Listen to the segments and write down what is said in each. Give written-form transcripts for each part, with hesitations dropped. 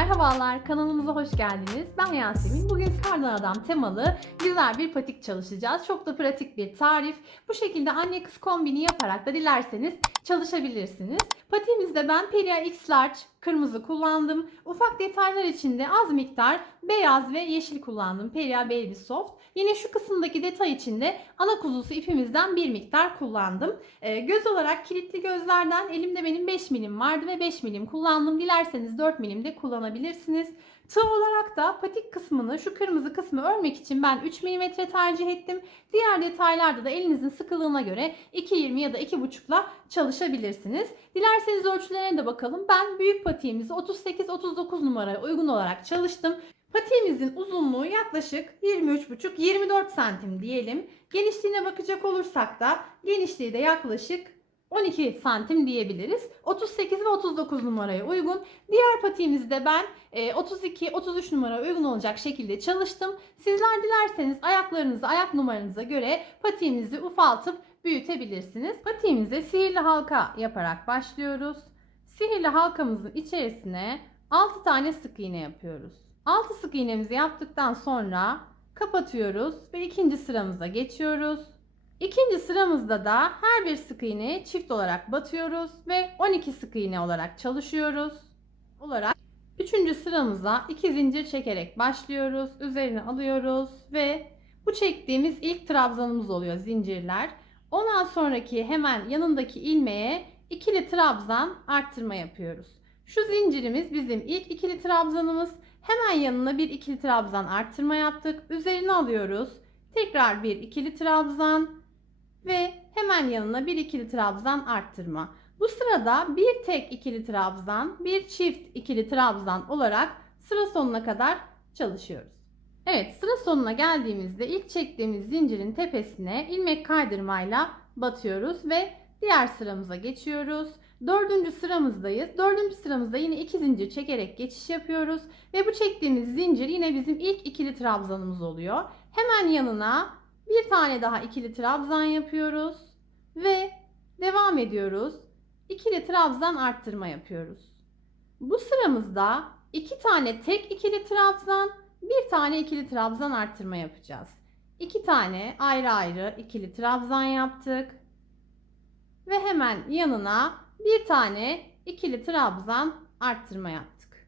Merhabalar, kanalımıza hoş geldiniz. Ben Yasemin. Bugün kardan adam temalı güzel bir patik çalışacağız. Çok da pratik bir tarif. Bu şekilde anne kız kombini yaparak da dilerseniz çalışabilirsiniz. Patiğimizde ben Peria X Large kırmızı kullandım. Ufak detaylar için de az miktar beyaz ve yeşil kullandım. Peria Baby Soft. Yine şu kısımdaki detay için de ana kuzusu ipimizden bir miktar kullandım. Göz olarak kilitli gözlerden elimde benim 5 milim vardı ve 5 milim kullandım. Dilerseniz 4 milim de kullanabilirsiniz. Tığ olarak da patik kısmını, şu kırmızı kısmı örmek için ben 3 milimetre tercih ettim. Diğer detaylarda da elinizin sıkılığına göre 2,20 ya da 2,5'la çalışabilirsiniz. Dilerseniz ölçülerine de bakalım. Ben büyük patiğimizi 38-39 numaraya uygun olarak çalıştım. Patiğimizin uzunluğu yaklaşık 23,5-24 santim diyelim. Genişliğine bakacak olursak da genişliği de yaklaşık 12 santim diyebiliriz. 38 ve 39 numaraya uygun. Diğer patiğimizde ben 32-33 numaraya uygun olacak şekilde çalıştım. Sizler dilerseniz ayaklarınızı ayak numaranıza göre patiğimizi ufaltıp büyütebilirsiniz. Patiğimize sihirli halka yaparak başlıyoruz. Sihirli halkamızın içerisine 6 tane sık iğne yapıyoruz. 6 sık iğnemizi yaptıktan sonra kapatıyoruz ve ikinci sıramıza geçiyoruz. İkinci sıramızda da her bir sık iğneye çift olarak batıyoruz ve 12 sık iğne olarak çalışıyoruz. Üçüncü sıramıza 2 zincir çekerek başlıyoruz. Üzerine alıyoruz ve bu çektiğimiz ilk trabzanımız oluyor zincirler. Ondan sonraki hemen yanındaki ilmeğe ikili trabzan arttırma yapıyoruz. Şu zincirimiz bizim ilk ikili trabzanımız. Hemen yanına bir ikili trabzan arttırma yaptık. Üzerine alıyoruz. Tekrar bir ikili trabzan ve hemen yanına bir ikili trabzan arttırma. Bu sırada bir tek ikili trabzan, bir çift ikili trabzan olarak sıra sonuna kadar çalışıyoruz. Evet, sıra sonuna geldiğimizde ilk çektiğimiz zincirin tepesine ilmek kaydırmayla batıyoruz ve diğer sıramıza geçiyoruz. Dördüncü sıramızdayız. Dördüncü sıramızda yine 2 zincir çekerek geçiş yapıyoruz ve bu çektiğimiz zincir yine bizim ilk ikili trabzanımız oluyor. Hemen yanına bir tane daha ikili trabzan yapıyoruz ve devam ediyoruz. İkili trabzan arttırma yapıyoruz. Bu sıramızda 2 tane tek ikili trabzan, bir tane ikili trabzan arttırma yapacağız. 2 tane ayrı ayrı ikili trabzan yaptık ve hemen yanına bir tane ikili trabzan arttırma yaptık.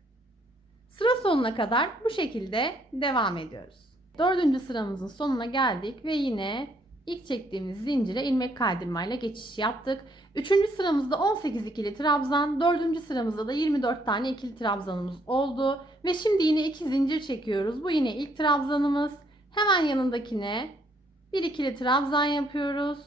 Sıra sonuna kadar bu şekilde devam ediyoruz. Dördüncü sıramızın sonuna geldik ve yine ilk çektiğimiz zincire ilmek kaydırmayla geçiş yaptık. Üçüncü sıramızda 18 ikili trabzan, dördüncü sıramızda da 24 tane ikili trabzanımız oldu. Ve şimdi yine 2 zincir çekiyoruz. Bu yine ilk trabzanımız. Hemen yanındakine bir ikili trabzan yapıyoruz.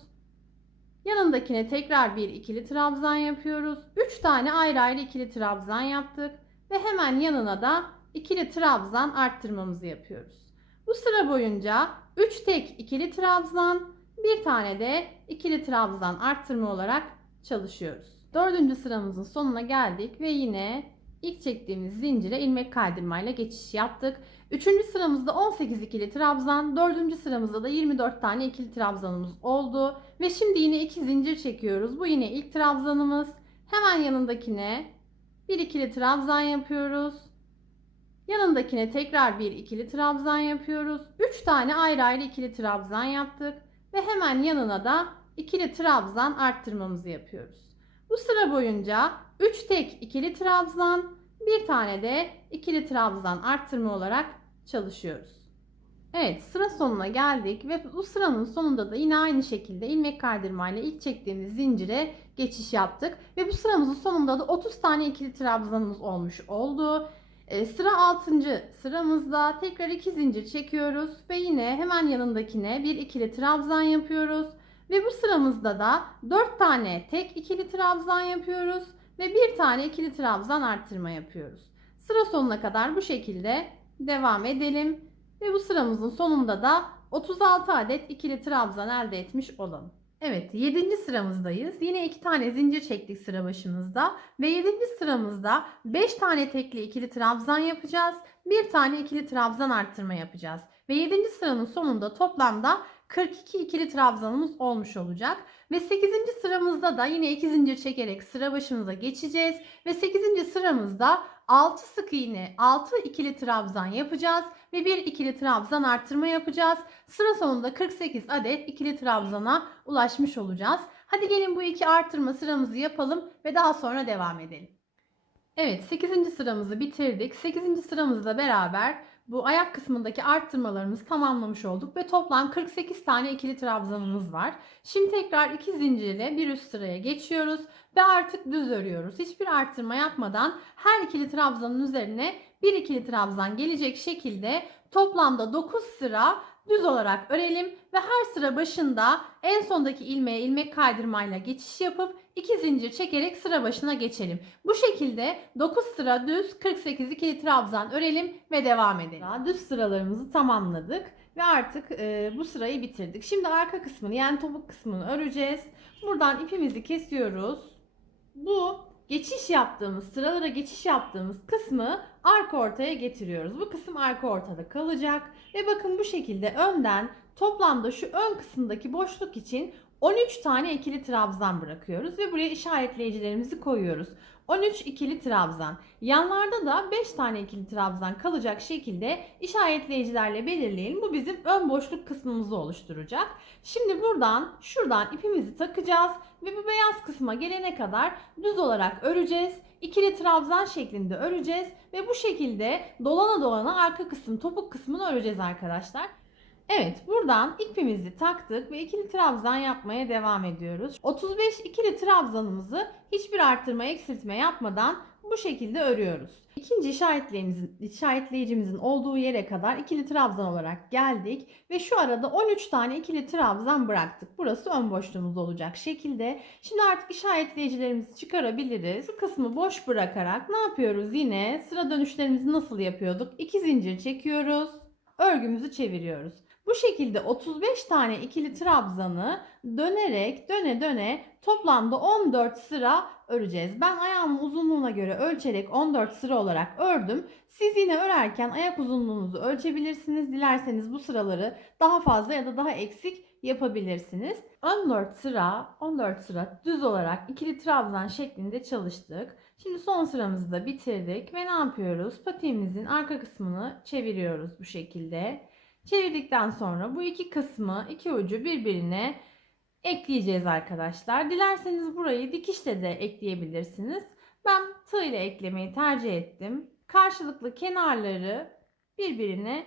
Yanındakine tekrar bir ikili trabzan yapıyoruz. 3 tane ayrı ayrı ikili trabzan yaptık. Ve hemen yanına da ikili trabzan arttırmamızı yapıyoruz. Bu sıra boyunca 3 tek ikili trabzan, bir tane de ikili trabzan arttırma olarak çalışıyoruz. Dördüncü sıramızın sonuna geldik ve yine ilk çektiğimiz zincire ilmek kaydırmayla geçiş yaptık. Üçüncü sıramızda 18 ikili trabzan, dördüncü sıramızda da 24 tane ikili trabzanımız oldu. Ve şimdi yine 2 zincir çekiyoruz. Bu yine ilk trabzanımız. Hemen yanındakine bir ikili trabzan yapıyoruz. Yanındakine tekrar bir ikili trabzan yapıyoruz. 3 tane ayrı ayrı ikili trabzan yaptık. Ve hemen yanına da ikili trabzan arttırmamızı yapıyoruz. Bu sıra boyunca 3 tek ikili trabzan, bir tane de ikili trabzan arttırma olarak çalışıyoruz. Evet, sıra sonuna geldik ve bu sıranın sonunda da yine aynı şekilde ilmek kaydırmayla ilk çektiğimiz zincire geçiş yaptık. Ve bu sıramızın sonunda da 30 tane ikili trabzanımız olmuş oldu. Sıra 6. sıramızda tekrar 2 zincir çekiyoruz ve yine hemen yanındakine bir ikili trabzan yapıyoruz. Ve bu sıramızda da 4 tane tek ikili trabzan yapıyoruz ve bir tane ikili trabzan arttırma yapıyoruz. Sıra sonuna kadar bu şekilde devam edelim. Ve bu sıramızın sonunda da 36 adet ikili trabzan elde etmiş olalım. Evet, 7. sıramızdayız. Yine 2 tane zincir çektik sıra başımızda. Ve 7. sıramızda 5 tane tekli ikili trabzan yapacağız. Bir tane ikili trabzan arttırma yapacağız. Ve 7. sıranın sonunda toplamda 42 ikili trabzanımız olmuş olacak. Ve 8. sıramızda da yine 2 zincir çekerek sıra başımıza geçeceğiz. Ve 8. sıramızda 6 sık iğne, 6 ikili trabzan yapacağız. Ve bir ikili trabzan arttırma yapacağız. Sıra sonunda 48 adet ikili trabzana ulaşmış olacağız. Hadi gelin bu iki arttırma sıramızı yapalım ve daha sonra devam edelim. Evet, 8. sıramızı bitirdik. 8. sıramızla beraber bu ayak kısmındaki arttırmalarımızı tamamlamış olduk ve toplam 48 tane ikili trabzanımız var. Şimdi tekrar 2 zincirle bir üst sıraya geçiyoruz ve artık düz örüyoruz. Hiçbir arttırma yapmadan her ikili trabzanın üzerine bir ikili trabzan gelecek şekilde toplamda 9 sıra düz olarak örelim ve her sıra başında en sondaki ilmeğe ilmek kaydırmayla geçiş yapıp 2 zincir çekerek sıra başına geçelim. Bu şekilde 9 sıra düz 48 ikili trabzan örelim ve devam edelim. Düz sıralarımızı tamamladık ve artık bu sırayı bitirdik. Şimdi arka kısmını yani topuk kısmını öreceğiz. Buradan ipimizi kesiyoruz. Bu geçiş yaptığımız, sıralara geçiş yaptığımız kısmı arka ortaya getiriyoruz. Bu kısım arka ortada kalacak ve bakın bu şekilde önden toplamda şu ön kısımdaki boşluk için 13 tane ikili trabzan bırakıyoruz ve buraya işaretleyicilerimizi koyuyoruz. 13 ikili trabzan. Yanlarda da 5 tane ikili trabzan kalacak şekilde işaretleyicilerle belirleyelim. Bu bizim ön boşluk kısmımızı oluşturacak. Şimdi şuradan ipimizi takacağız ve bu beyaz kısma gelene kadar düz olarak öreceğiz. İkili trabzan şeklinde öreceğiz ve bu şekilde dolana dolana arka kısım, topuk kısmını öreceğiz arkadaşlar. Evet, buradan ipimizi taktık ve ikili trabzan yapmaya devam ediyoruz. 35 ikili trabzanımızı hiçbir arttırma, eksiltme yapmadan bu şekilde örüyoruz. İkinci işaretleyicimizin olduğu yere kadar ikili trabzan olarak geldik ve şu arada 13 tane ikili trabzan bıraktık. Burası ön boşluğumuz olacak şekilde. Şimdi artık işaretleyicilerimizi çıkarabiliriz. Bu kısmı boş bırakarak ne yapıyoruz? Yine sıra dönüşlerimizi nasıl yapıyorduk? 2 zincir çekiyoruz, örgümüzü çeviriyoruz. Bu şekilde 35 tane ikili trabzanı dönerek döne toplamda 14 sıra öreceğiz. Ben ayağımın uzunluğuna göre ölçerek 14 sıra olarak ördüm. Siz yine örerken ayak uzunluğunuzu ölçebilirsiniz. Dilerseniz bu sıraları daha fazla ya da daha eksik yapabilirsiniz. 14 sıra düz olarak ikili trabzan şeklinde çalıştık. Şimdi son sıramızı da bitirdik ve ne yapıyoruz? Patiğimizin arka kısmını çeviriyoruz bu şekilde. Çevirdikten sonra bu iki kısmı, iki ucu birbirine ekleyeceğiz arkadaşlar. Dilerseniz burayı dikişle de ekleyebilirsiniz. Ben tığ ile eklemeyi tercih ettim. Karşılıklı kenarları birbirine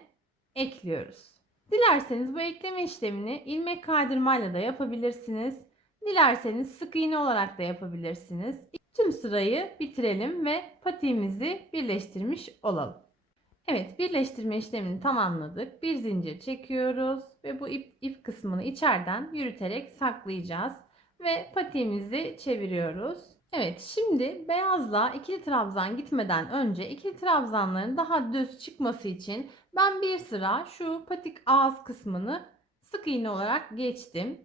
ekliyoruz. Dilerseniz bu ekleme işlemini ilmek kaydırmayla da yapabilirsiniz. Dilerseniz sık iğne olarak da yapabilirsiniz. Tüm sırayı bitirelim ve patiğimizi birleştirmiş olalım. Evet, birleştirme işlemini tamamladık. Bir zincir çekiyoruz ve bu ip kısmını içeriden yürüterek saklayacağız ve patiğimizi çeviriyoruz. Evet, şimdi beyazla ikili trabzan gitmeden önce ikili trabzanların daha düz çıkması için ben bir sıra şu patik ağız kısmını sık iğne olarak geçtim.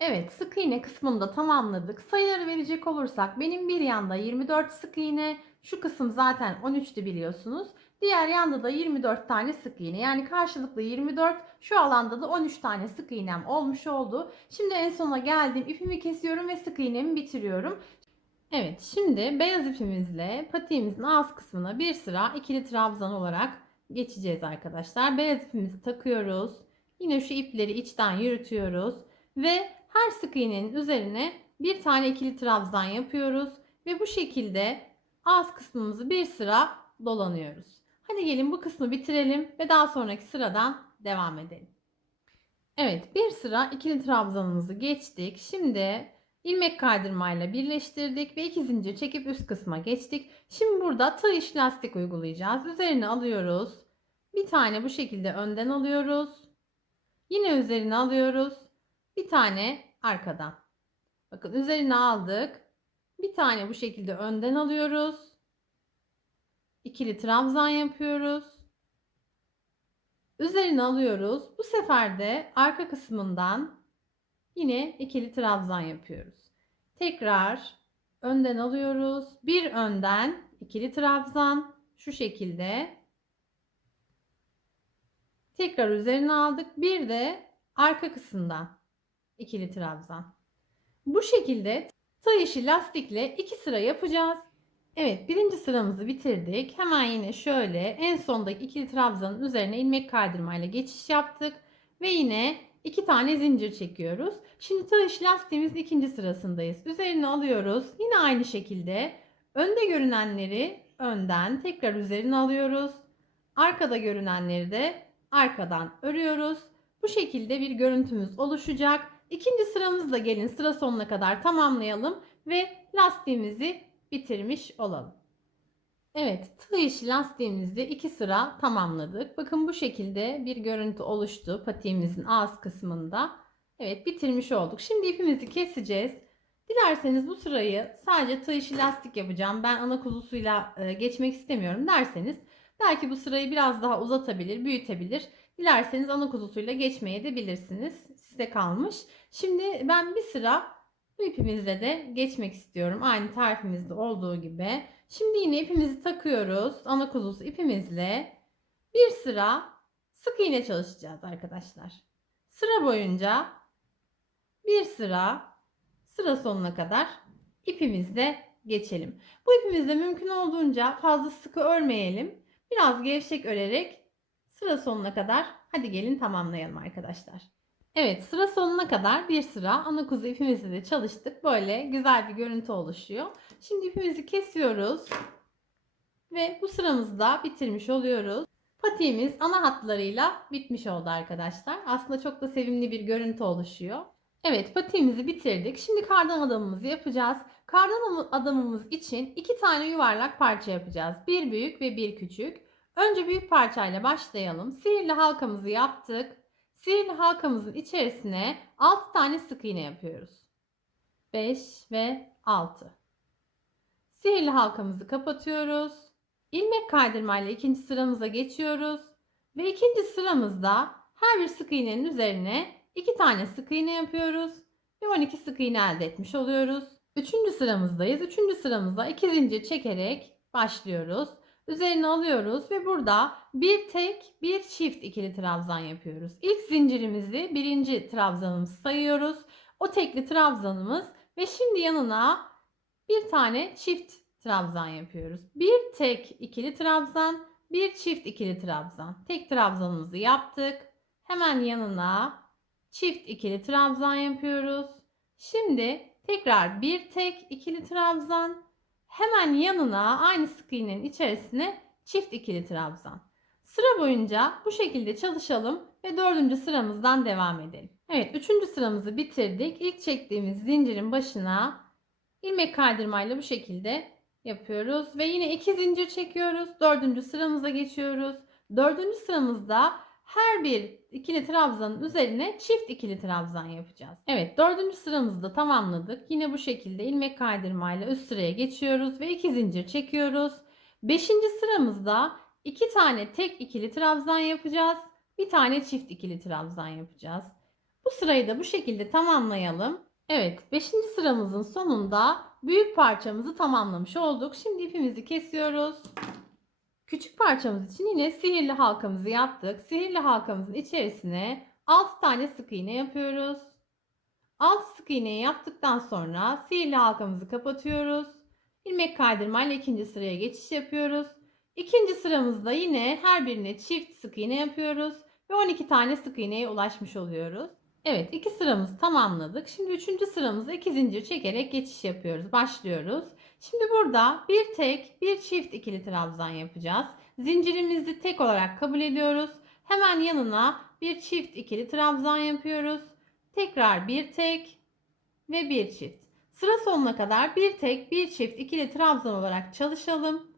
Evet, sık iğne kısmını da tamamladık. Sayıları verecek olursak benim bir yanda 24 sık iğne, şu kısım zaten 13'tü biliyorsunuz. Diğer yanda da 24 tane sık iğne. Yani karşılıklı 24, şu alanda da 13 tane sık iğnem olmuş oldu. Şimdi en sona geldim. İpimi kesiyorum ve sık iğnemi bitiriyorum. Evet, şimdi beyaz ipimizle patiğimizin ağız kısmına bir sıra ikili trabzan olarak geçeceğiz arkadaşlar. Beyaz ipimizi takıyoruz. Yine şu ipleri içten yürütüyoruz ve her sık iğnenin üzerine bir tane ikili trabzan yapıyoruz ve bu şekilde ağız kısmımızı bir sıra dolanıyoruz. Hadi gelin bu kısmı bitirelim ve daha sonraki sıradan devam edelim. Evet, bir sıra ikili trabzanımızı geçtik. Şimdi ilmek kaydırmayla birleştirdik ve 2 zincir çekip üst kısma geçtik. Şimdi burada tığ iş lastik uygulayacağız. Üzerine alıyoruz. Bir tane bu şekilde önden alıyoruz. Yine üzerine alıyoruz. Bir tane arkadan. Bakın üzerine aldık. Bir tane bu şekilde önden alıyoruz. İkili trabzan yapıyoruz. Üzerine alıyoruz. Bu sefer de arka kısmından yine ikili trabzan yapıyoruz. Tekrar önden alıyoruz. Bir önden ikili trabzan şu şekilde. Tekrar üzerine aldık. Bir de arka kısımdan ikili trabzan. Bu şekilde tığ işi lastikle 2 sıra yapacağız. Evet, birinci sıramızı bitirdik. Hemen yine şöyle en sondaki ikili trabzanın üzerine ilmek kaydırmayla geçiş yaptık ve yine 2 tane zincir çekiyoruz. Şimdi tığ işi lastiğimizin ikinci sırasındayız. Üzerine alıyoruz. Yine aynı şekilde önde görünenleri önden tekrar üzerine alıyoruz. Arkada görünenleri de arkadan örüyoruz. Bu şekilde bir görüntümüz oluşacak. İkinci sıramızla gelin sıra sonuna kadar tamamlayalım ve lastiğimizi bitirmiş olalım. Evet, tığ işi lastiğimizi 2 sıra tamamladık. Bakın bu şekilde bir görüntü oluştu patiğimizin ağız kısmında. Evet, bitirmiş olduk. Şimdi ipimizi keseceğiz. Dilerseniz bu sırayı sadece tığ işi lastik yapacağım, ben ana kuzusuyla geçmek istemiyorum derseniz belki bu sırayı biraz daha uzatabilir, büyütebilir. Dilerseniz ana kuzusuyla geçmeye de bilirsiniz. Size kalmış. Şimdi ben bir sıra bu ipimizle de geçmek istiyorum. Aynı tarifimizde olduğu gibi. Şimdi yine ipimizi takıyoruz. Ana kuzusu ipimizle bir sıra sık iğne çalışacağız arkadaşlar. Sıra boyunca bir sıra sonuna kadar ipimizle geçelim. Bu ipimizle mümkün olduğunca fazla sıkı örmeyelim. Biraz gevşek örerek sıra sonuna kadar hadi gelin tamamlayalım arkadaşlar. Evet, sıra sonuna kadar bir sıra ana kuzu ipimizle de çalıştık. Böyle güzel bir görüntü oluşuyor. Şimdi ipimizi kesiyoruz ve bu sıramızı da bitirmiş oluyoruz. Patiğimiz ana hatlarıyla bitmiş oldu arkadaşlar. Aslında çok da sevimli bir görüntü oluşuyor. Evet, patiğimizi bitirdik. Şimdi kardan adamımızı yapacağız. Kardan adamımız için 2 tane yuvarlak parça yapacağız. Bir büyük ve bir küçük. Önce büyük parçayla başlayalım. Sihirli halkamızı yaptık. Sihirli halkamızın içerisine 6 tane sık iğne yapıyoruz. 5 ve 6. Sihirli halkamızı kapatıyoruz. İlmek kaydırmayla ikinci sıramıza geçiyoruz. Ve ikinci sıramızda her bir sık iğnenin üzerine 2 tane sık iğne yapıyoruz. Ve 12 sık iğne elde etmiş oluyoruz. Üçüncü sıramızdayız. Üçüncü sıramızda 2 zincir çekerek başlıyoruz. Üzerine alıyoruz ve burada bir tek bir çift ikili trabzan yapıyoruz. İlk zincirimizi birinci trabzanımız sayıyoruz. O tekli trabzanımız ve şimdi yanına bir tane çift trabzan yapıyoruz. Bir tek ikili trabzan, bir çift ikili trabzan. Tek trabzanımızı yaptık. Hemen yanına çift ikili trabzan yapıyoruz. Şimdi tekrar bir tek ikili trabzan. Hemen yanına aynı sık iğnenin içerisine çift ikili trabzan. Sıra boyunca bu şekilde çalışalım ve dördüncü sıramızdan devam edelim. Evet, üçüncü sıramızı bitirdik. İlk çektiğimiz zincirin başına ilmek kaydırmayla bu şekilde yapıyoruz ve yine 2 zincir çekiyoruz. Dördüncü sıramıza geçiyoruz. Dördüncü sıramızda her bir ikili trabzanın üzerine çift ikili trabzan yapacağız. Evet, dördüncü sıramızı da tamamladık. Yine bu şekilde ilmek kaydırmayla üst sıraya geçiyoruz ve 2 zincir çekiyoruz. Beşinci sıramızda 2 tane tek ikili trabzan yapacağız. Bir tane çift ikili trabzan yapacağız. Bu sırayı da bu şekilde tamamlayalım. Evet, beşinci sıramızın sonunda büyük parçamızı tamamlamış olduk. Şimdi ipimizi kesiyoruz. Küçük parçamız için yine sihirli halkamızı yaptık. Sihirli halkamızın içerisine 6 tane sık iğne yapıyoruz. 6 sık iğneyi yaptıktan sonra sihirli halkamızı kapatıyoruz. İlmek kaydırmayla ikinci sıraya geçiş yapıyoruz. İkinci sıramızda yine her birine çift sık iğne yapıyoruz ve 12 tane sık iğneye ulaşmış oluyoruz. Evet, 2 sıramızı tamamladık. Şimdi 3. sıramıza 2 zincir çekerek geçiş yapıyoruz. Başlıyoruz. Şimdi burada bir tek bir çift ikili trabzan yapacağız. Zincirimizi tek olarak kabul ediyoruz. Hemen yanına bir çift ikili trabzan yapıyoruz. Tekrar bir tek ve bir çift. Sıra sonuna kadar bir tek bir çift ikili trabzan olarak çalışalım.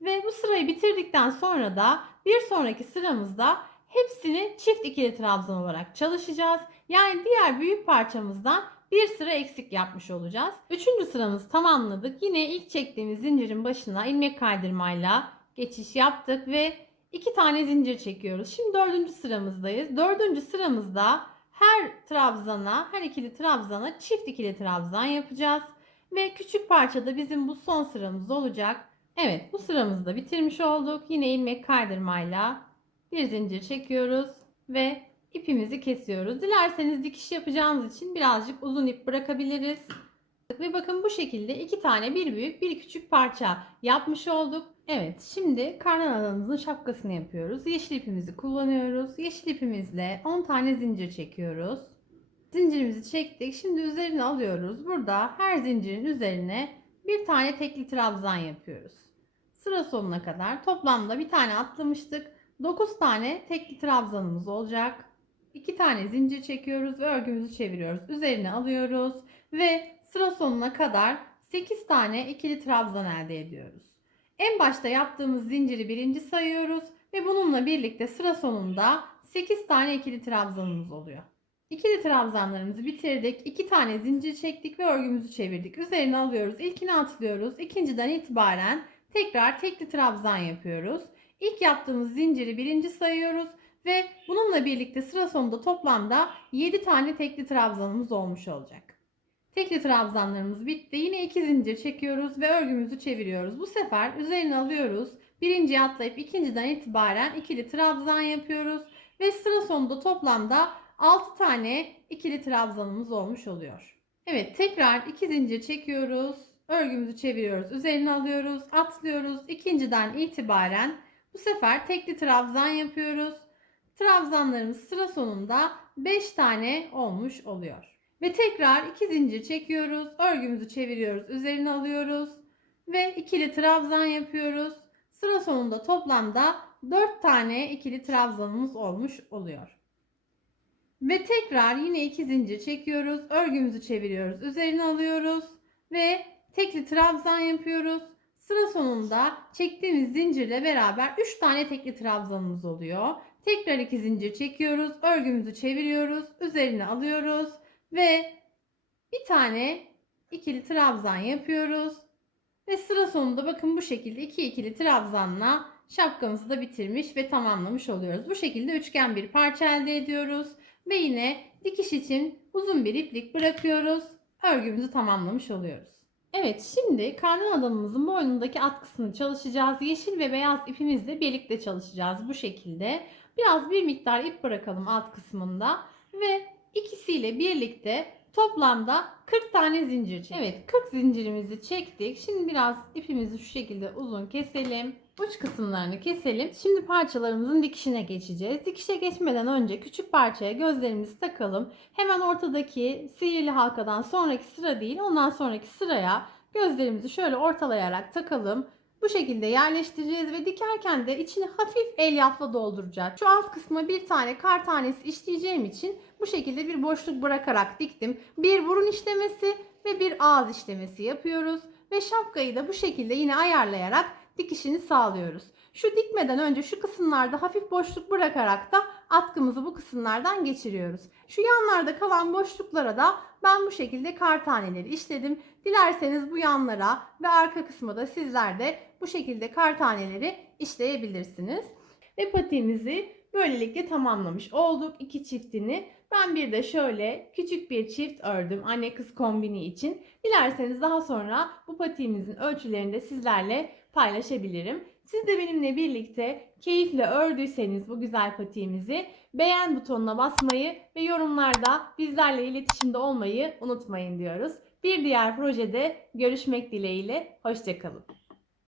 Ve bu sırayı bitirdikten sonra da bir sonraki sıramızda hepsini çift ikili trabzan olarak çalışacağız. Yani diğer büyük parçamızdan bir sıra eksik yapmış olacağız. Üçüncü sıramızı tamamladık. Yine ilk çektiğimiz zincirin başına ilmek kaydırmayla geçiş yaptık ve 2 tane zincir çekiyoruz. Şimdi dördüncü sıramızdayız. Dördüncü sıramızda her trabzana, her ikili trabzana çift ikili trabzan yapacağız. Ve küçük parçada bizim bu son sıramız olacak. Evet, bu sıramızı da bitirmiş olduk. Yine ilmek kaydırmayla bir zincir çekiyoruz ve İpimizi kesiyoruz. Dilerseniz dikiş yapacağımız için birazcık uzun ip bırakabiliriz. Ve bakın bu şekilde 2 tane bir büyük bir küçük parça yapmış olduk. Evet, şimdi karnavalımızın şapkasını yapıyoruz. Yeşil ipimizi kullanıyoruz. Yeşil ipimizle 10 tane zincir çekiyoruz. Zincirimizi çektik. Şimdi üzerine alıyoruz. Burada her zincirin üzerine bir tane tekli trabzan yapıyoruz. Sıra sonuna kadar toplamda bir tane atlamıştık. 9 tane tekli trabzanımız olacak. 2 tane zincir çekiyoruz ve örgümüzü çeviriyoruz. Üzerine alıyoruz ve sıra sonuna kadar 8 tane ikili trabzan elde ediyoruz. En başta yaptığımız zinciri birinci sayıyoruz ve bununla birlikte sıra sonunda 8 tane ikili trabzanımız oluyor. İkili trabzanlarımızı bitirdik. 2 tane zincir çektik ve örgümüzü çevirdik. Üzerine alıyoruz. İlkini atlıyoruz. İkinciden itibaren tekrar tekli trabzan yapıyoruz. İlk yaptığımız zinciri birinci sayıyoruz ve bununla birlikte sıra sonunda toplamda 7 tane tekli trabzanımız olmuş olacak. Tekli trabzanlarımız bitti. Yine 2 zincir çekiyoruz ve örgümüzü çeviriyoruz. Bu sefer üzerine alıyoruz. Birinciyi atlayıp ikinciden itibaren ikili trabzan yapıyoruz ve sıra sonunda toplamda 6 tane ikili trabzanımız olmuş oluyor. Evet, tekrar 2 zincir çekiyoruz. Örgümüzü çeviriyoruz. Üzerine alıyoruz, atlıyoruz. İkinciden itibaren bu sefer tekli trabzan yapıyoruz. Trabzanlarımız sıra sonunda 5 tane olmuş oluyor. Ve tekrar 2 zincir çekiyoruz. Örgümüzü çeviriyoruz. Üzerine alıyoruz. Ve ikili trabzan yapıyoruz. Sıra sonunda toplamda 4 tane ikili trabzanımız olmuş oluyor. Ve tekrar yine 2 zincir çekiyoruz. Örgümüzü çeviriyoruz. Üzerine alıyoruz. Ve tekli trabzan yapıyoruz. Sıra sonunda çektiğimiz zincirle beraber 3 tane tekli trabzanımız oluyor. Tekrar 2 zincir çekiyoruz. Örgümüzü çeviriyoruz. Üzerine alıyoruz. Ve bir tane ikili trabzan yapıyoruz. Ve sıra sonunda bakın bu şekilde 2 ikili trabzanla şapkamızı da bitirmiş ve tamamlamış oluyoruz. Bu şekilde üçgen bir parça elde ediyoruz. Ve yine dikiş için uzun bir iplik bırakıyoruz. Örgümüzü tamamlamış oluyoruz. Evet, şimdi kardan adamımızın boynundaki atkısını çalışacağız. Yeşil ve beyaz ipimizle birlikte çalışacağız bu şekilde. Biraz bir miktar ip bırakalım alt kısmında ve ikisiyle birlikte toplamda 40 tane zincir çekelim. Evet, 40 zincirimizi çektik. Şimdi biraz ipimizi şu şekilde uzun keselim. Uç kısımlarını keselim. Şimdi parçalarımızın dikişine geçeceğiz. Dikişe geçmeden önce küçük parçaya gözlerimizi takalım. Hemen ortadaki sihirli halkadan sonraki sıra değil, ondan sonraki sıraya gözlerimizi şöyle ortalayarak takalım. Bu şekilde yerleştireceğiz ve dikerken de içini hafif elyafla dolduracağız. Şu alt kısma bir tane kar tanesi işleyeceğim için bu şekilde bir boşluk bırakarak diktim. Bir burun işlemesi ve bir ağız işlemesi yapıyoruz. Ve şapkayı da bu şekilde yine ayarlayarak dikişini sağlıyoruz. Şu dikmeden önce şu kısımlarda hafif boşluk bırakarak da atkımızı bu kısımlardan geçiriyoruz. Şu yanlarda kalan boşluklara da ben bu şekilde kar taneleri işledim. Dilerseniz bu yanlara ve arka kısma da sizler de bu şekilde kar taneleri işleyebilirsiniz. Ve patiğimizi böylelikle tamamlamış olduk, iki çiftini. Ben bir de şöyle küçük bir çift ördüm anne kız kombini için. Dilerseniz daha sonra bu patiğimizin ölçülerini de sizlerle paylaşabilirim. Siz de benimle birlikte keyifle ördüyseniz bu güzel patiğimizi beğen butonuna basmayı ve yorumlarda bizlerle iletişimde olmayı unutmayın diyoruz. Bir diğer projede görüşmek dileğiyle. Hoşça kalın.